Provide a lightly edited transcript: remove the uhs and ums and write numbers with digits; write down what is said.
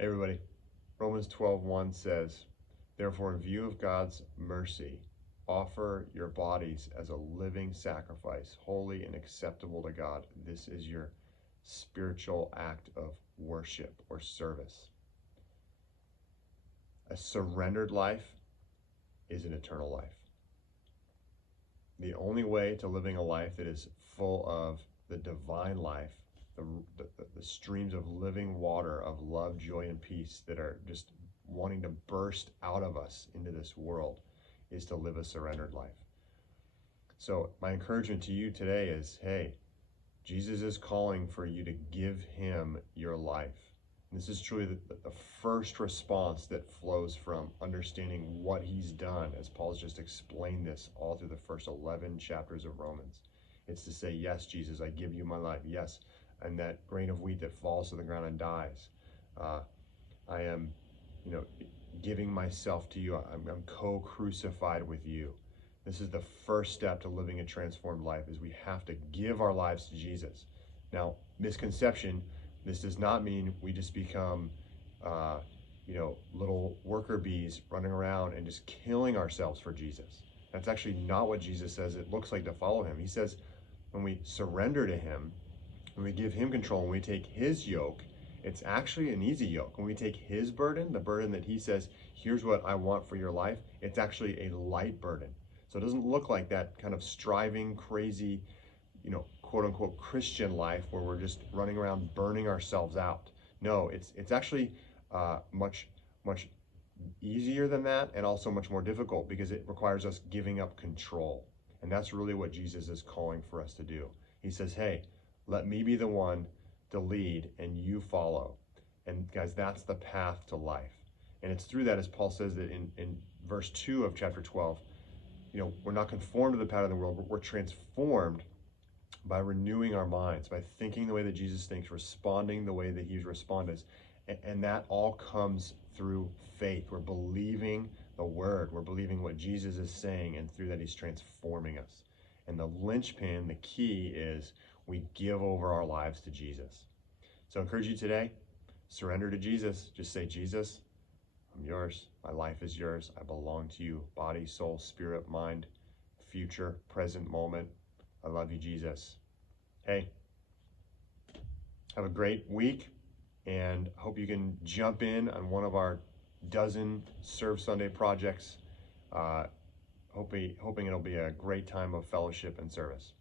Hey everybody, Romans 12:1 says, therefore in view of God's mercy, offer your bodies as a living sacrifice, holy and acceptable to God. This is your spiritual act of worship or service. A surrendered life is an eternal life. The only way to living a life that is full of the divine life, the streams of living water of love, joy, and peace that are just wanting to burst out of us into this world, is to live a surrendered life. So my encouragement to you today is, hey, Jesus is calling for you to give him your life. And this is truly the first response that flows from understanding what he's done, as Paul's just explained this all through the first 11 chapters of Romans. It's to say, yes, Jesus, I give you my life. Yes, and that grain of wheat that falls to the ground and dies. I am, giving myself to you. I'm co-crucified with you. This is the first step to living a transformed life, is we have to give our lives to Jesus. Now, misconception, this does not mean we just become, little worker bees running around and just killing ourselves for Jesus. That's actually not what Jesus says it looks like to follow him. He says when we surrender to him, when we give him control, when we take his yoke, it's actually an easy yoke. When we take his burden, the burden that he says, here's what I want for your life, it's actually a light burden. So it doesn't look like that kind of striving, crazy, quote unquote Christian life where we're just running around burning ourselves out. No, it's actually much easier than that, and also much more difficult, because it requires us giving up control. And that's really what Jesus is calling for us to do. He says, hey, let me be the one to lead and you follow. And guys, that's the path to life. And it's through that, as Paul says that in verse 2 of chapter 12, we're not conformed to the pattern of the world, but we're transformed by renewing our minds, by thinking the way that Jesus thinks, responding the way that he's responded. And that all comes through faith. We're believing the word. We're believing what Jesus is saying, and through that he's transforming us. And the linchpin, the key, is we give over our lives to Jesus. So I encourage you today, surrender to Jesus. Just say, Jesus, I'm yours. My life is yours. I belong to you. Body, soul, spirit, mind, future, present moment. I love you, Jesus. Hey, have a great week, and hope you can jump in on one of our dozen Serve Sunday projects. Hoping it'll be a great time of fellowship and service.